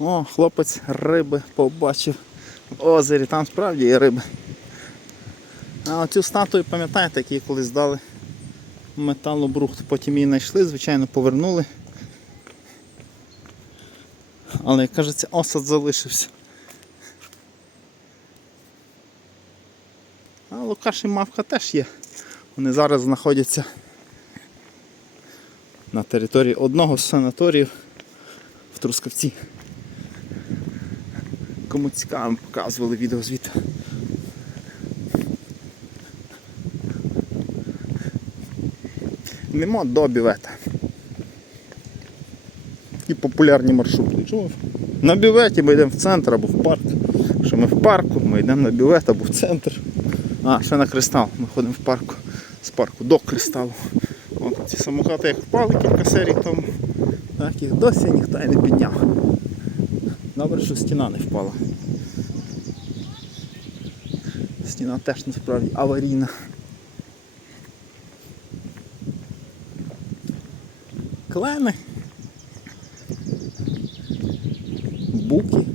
О, хлопець риби побачив в озері, там справді є риби. А оцю статую, пам'ятаєте, які колись дали металобрухт. Потім її знайшли, звичайно, повернули. Але, як кажеться, осад залишився. А Лукаш і Мавка теж є. Вони зараз знаходяться на території одного з санаторіїв в Трускавці. Кому цікаво, показували відео звідти. Нема до бювета. Такі популярні маршрути. Чув? На бюветі ми йдемо в центр або в парк. Що ми в парку, ми йдемо на бювет або в центр. А, ще на кристал. Ми ходимо в парку. З парку до кристалу. От ці самокати як впали кілька серій тому, так їх досі ніхто і не підняв. Добре, що стіна не впала. Стіна теж насправді аварійна. Клени. Буки.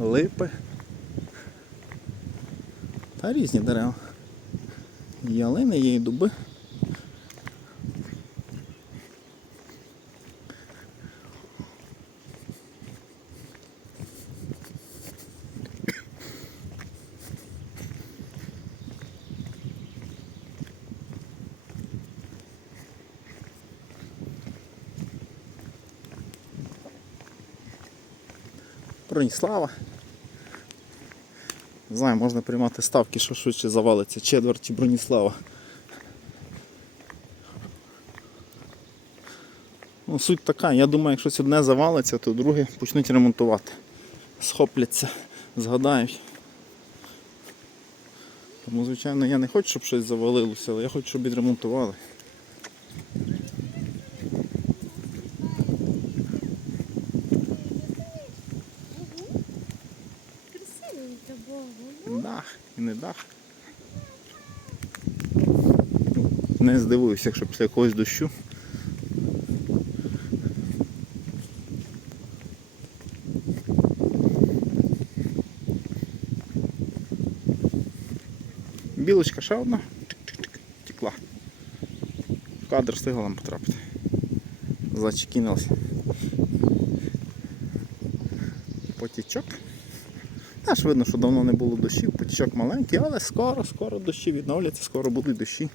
Липи. Та різні дерева. Ялини, є і дуби. Броніслава. Не знаю, можна приймати ставки, що швидше завалиться четверть чи Броніслава. Ну, суть така, я думаю, якщо одне завалиться, то друге почнуть ремонтувати. Схопляться, згадають. Тому, звичайно, я не хочу, щоб щось завалилося, але я хочу, щоб відремонтували. Дах і не дах. Не здивуюся, якщо після якогось дощу. Білочка ще одна. Текла. В кадр встигла нам потрапити. Зачекінилася. Потічок. Аж видно, що давно не було дощів, потічок маленький, але скоро, скоро дощі відновляться, скоро будуть дощі.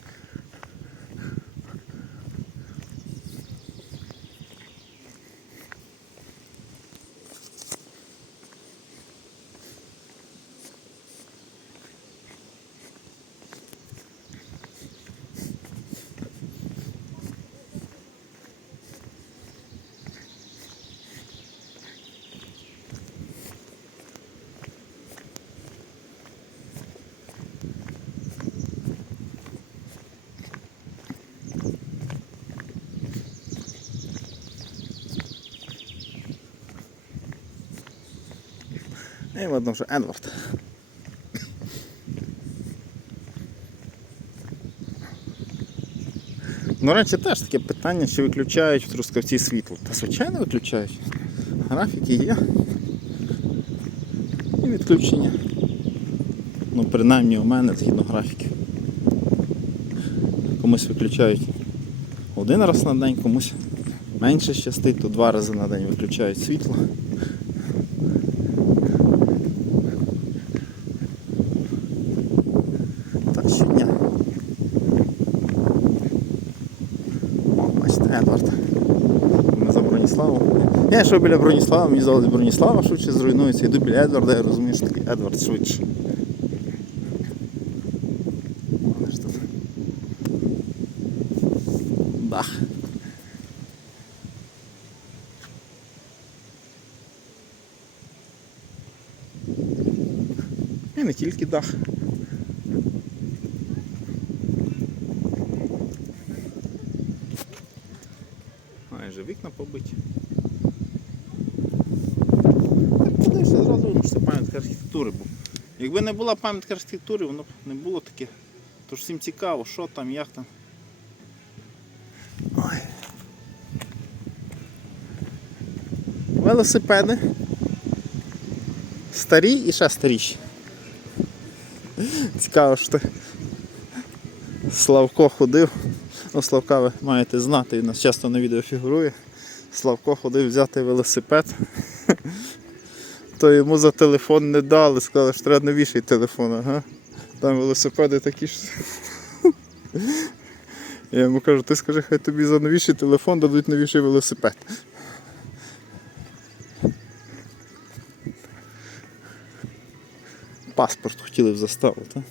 І видно, що Едвард. Ну, речі, теж таке питання, чи виключають в трускавці світло. Та звичайно виключають. Графіки є. І відключення. Ну, принаймні у мене згідно графіків. Комусь виключають один раз на день, комусь менше щастить, то два рази на день виключають світло. Так, щодня. О, бачите, Едвард. Ми за Броніславу. Я йшов біля Броніслава, мені здалося Броніслава швидше зруйнується, йду біля Едварда, я розумію, що такий Едвард швидше. Дах. І не тільки дах. Майже вікна побиті. Так подивися, зразу видно, що це архітектури був. Якби не була пам'ятка архітектури, воно б не було таке. Тож всім цікаво, що там, як там. Ой. велосипеди. Старі і ще старіші. Цікаво, що Славко ходив. Ну, Славка ви маєте знати, він нас часто на відео фігурує. Славко ходив взяти велосипед. То йому за телефон не дали, сказали, що треба новіший телефон, ага. Там велосипеди такі ж. Я йому кажу, ти скажи, хай тобі за новіший телефон дадуть новіший велосипед. Паспорт хотіли в заставу, так?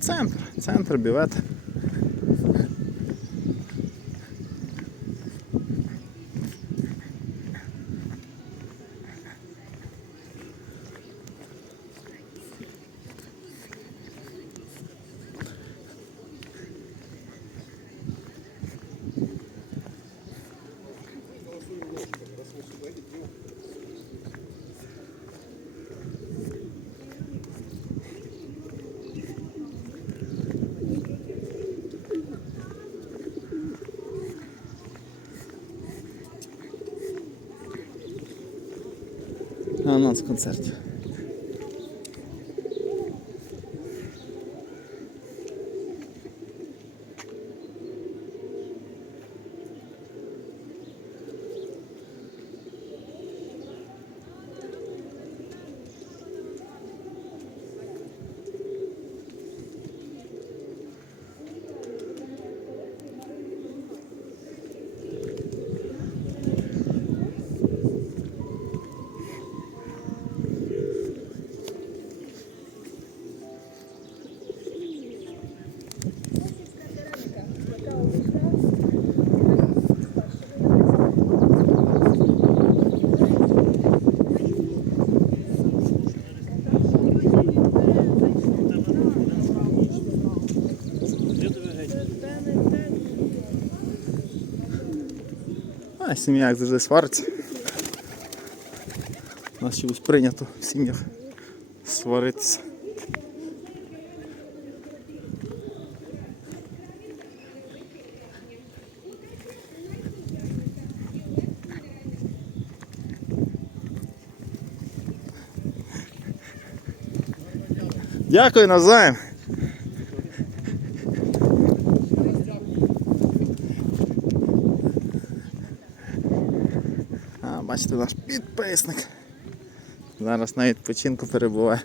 Центр, центр, бівет. Анонс концертів. А, сім'я як завжди свариться. У нас чомусь прийнято в сім'ях сваритися. Дякую навзаєм. А, бачите, наш підписник. Зараз на відпочинку перебуває.